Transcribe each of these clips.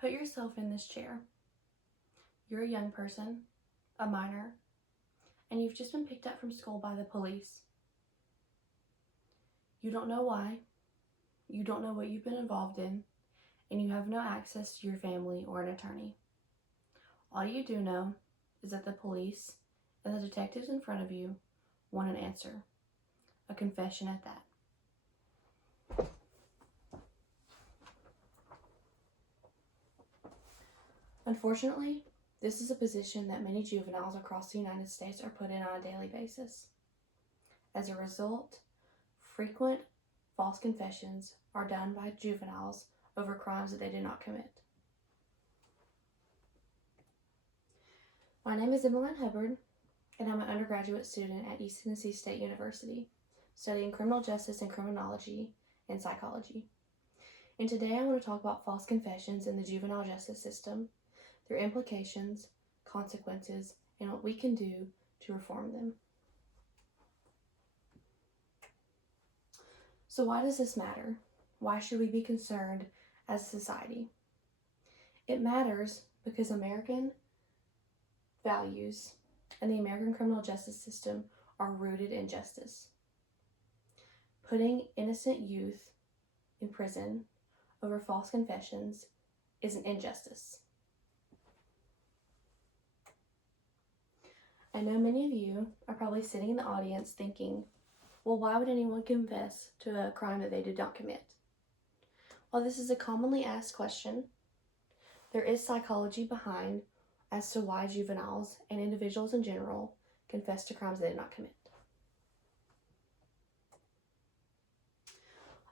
Put yourself in this chair. You're a young person, a minor, and you've just been picked up from school by the police. You don't know why, you don't know what you've been involved in, and you have no access to your family or an attorney. All you do know is that the police and the detectives in front of you want an answer, a confession at that. Unfortunately, this is a position that many juveniles across the United States are put in on a daily basis. As a result, frequent false confessions are done by juveniles over crimes that they did not commit. My name is Emmeline Hubbard, and I'm an undergraduate student at East Tennessee State University, studying criminal justice and criminology and psychology. And today I want to talk about false confessions in the juvenile justice system, their implications, consequences, and what we can do to reform them. So why does this matter? Why should we be concerned as a society? It matters because American values and the American criminal justice system are rooted in justice. Putting innocent youth in prison over false confessions is an injustice. I know many of you are probably sitting in the audience thinking, well, why would anyone confess to a crime that they did not commit? While this is a commonly asked question, there is psychology behind as to why juveniles and individuals in general confess to crimes they did not commit.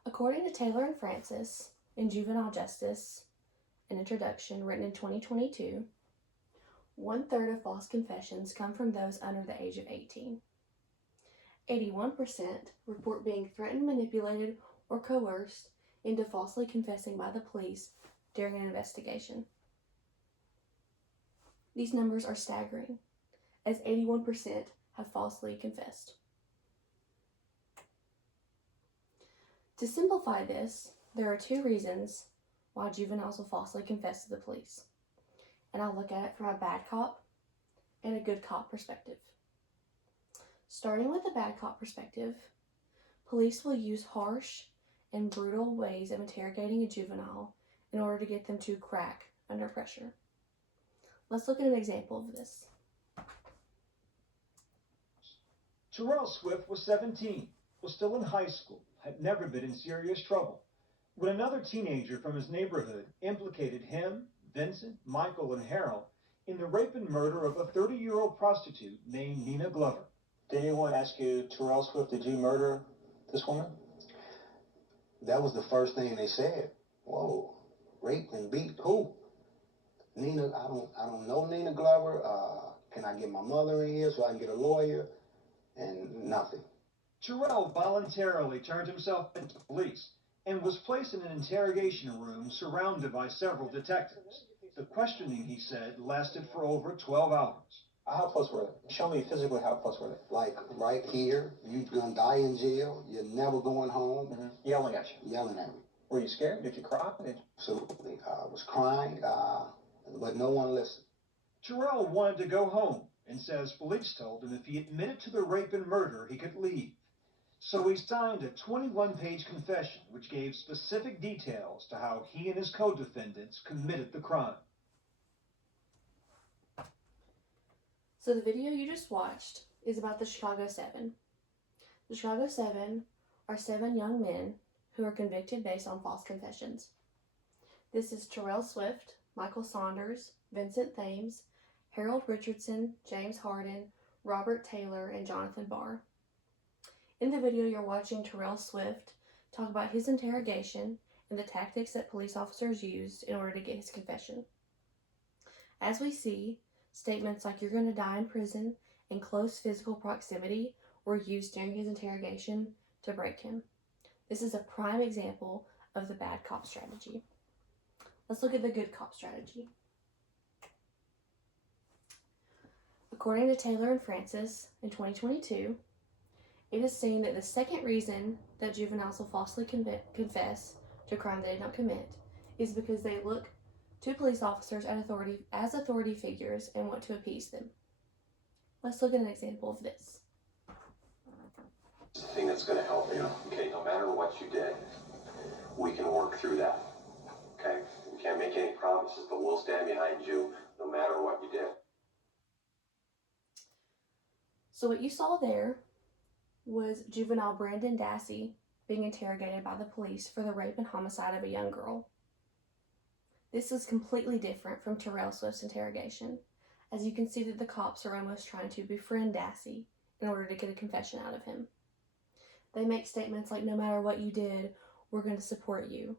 According to Taylor and Francis in Juvenile Justice, an introduction written in 2022, 1/3 of false confessions come from those under the age of 18. 81% report being threatened, manipulated, or coerced into falsely confessing by the police during an investigation. These numbers are staggering, as 81% have falsely confessed. To simplify this, there are 2 reasons why juveniles will falsely confess to the police, and I'll look at it from a bad cop and a good cop perspective. Starting with the bad cop perspective, police will use harsh and brutal ways of interrogating a juvenile in order to get them to crack under pressure. Let's look at an example of this. Terrell Swift was 17, was still in high school, had never been in serious trouble, when another teenager from his neighborhood implicated him, Vincent, Michael, and Harold in the rape and murder of a 30-year-old prostitute named Nina Glover. Did anyone ask you, Terrell Swift, did you murder this woman? That was the first thing they said. Whoa, rape and beat who? Nina, I don't know Nina Glover. Can I get my mother in here so I can get a lawyer? And nothing. Terrell voluntarily turned himself into police and was placed in an interrogation room surrounded by several detectives. The questioning, he said, lasted for over 12 hours. How close were they? Show me physically how close were they. Like right here, you're gonna die in jail, you're never going home. Mm-hmm. Yelling at you. Yelling at me. Were you scared? Did you cry? Absolutely. I was crying, but no one listened. Terrell wanted to go home and says police told him if he admitted to the rape and murder, he could leave. So he signed a 21-page confession which gave specific details to how he and his co-defendants committed the crime. So the video you just watched is about the Chicago 7. The Chicago 7 are 7 young men who are convicted based on false confessions. This is Terrell Swift, Michael Saunders, Vincent Thames, Harold Richardson, James Harden, Robert Taylor, and Jonathan Barr. In the video, you're watching Terrell Swift talk about his interrogation and the tactics that police officers used in order to get his confession. As we see, statements like "you're going to die in prison" and close physical proximity were used during his interrogation to break him. This is a prime example of the bad cop strategy. Let's look at the good cop strategy. According to Taylor and Francis in 2022, it is seen that the second reason that juveniles will falsely confess to a crime they did not commit is because they look to police officers and authority figures and want to appease them. Let's look at an example of this. The thing that's going to help you. Okay, no matter what you did, we can work through that. Okay, we can't make any promises, but we'll stand behind you no matter what you did. So what you saw there was juvenile Brandon Dassey being interrogated by the police for the rape and homicide of a young girl. This is completely different from Terrell Swift's interrogation, as you can see that the cops are almost trying to befriend Dassey in order to get a confession out of him. They make statements like, no matter what you did, we're going to support you.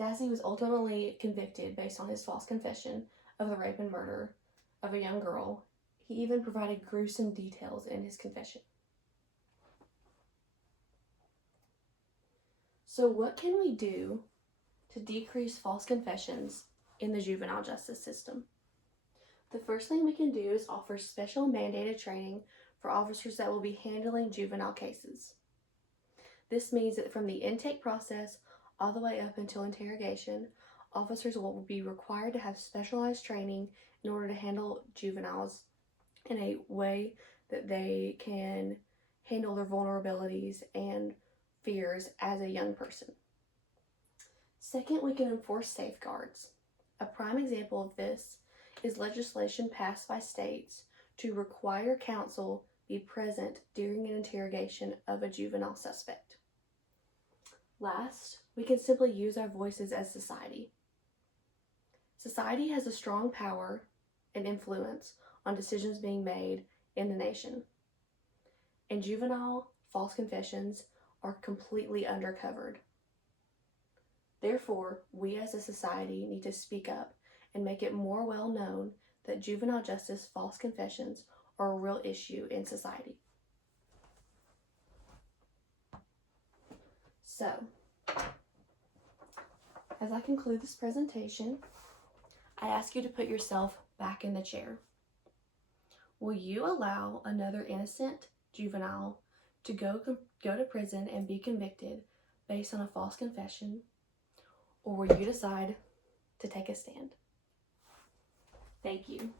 Dassey was ultimately convicted based on his false confession of the rape and murder of a young girl. He even provided gruesome details in his confession. So what can we do to decrease false confessions in the juvenile justice system? The first thing we can do is offer special mandated training for officers that will be handling juvenile cases. This means that from the intake process all the way up until interrogation, officers will be required to have specialized training in order to handle juveniles in a way that they can handle their vulnerabilities and fears as a young person. Second, we can enforce safeguards. A prime example of this is legislation passed by states to require counsel be present during an interrogation of a juvenile suspect. Last, we can simply use our voices as society. Society has a strong power and influence on decisions being made in the nation, and juvenile false confessions are completely undercovered. Therefore, we as a society need to speak up and make it more well known that juvenile justice false confessions are a real issue in society. So, as I conclude this presentation, I ask you to put yourself back in the chair. Will you allow another innocent juvenile to go to prison and be convicted based on a false confession, or will you decide to take a stand? Thank you.